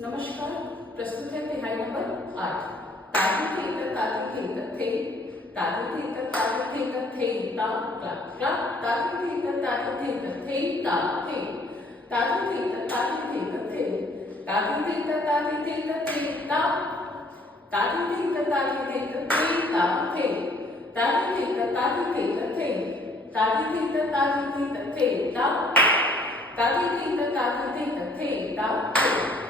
नमस्कार। प्रस्तुत है तिहाई नंबर 8। तागी थे तागी थे तागी थे तागी थे ता क्ला तागी थे तागी थे ता थे तागी थे तागी थे तागी थे तागी थे ता तागी थे तागी थे ता थे तागी थे तागी थे तागी थे तागी थे ता तागी थे तागी थे ता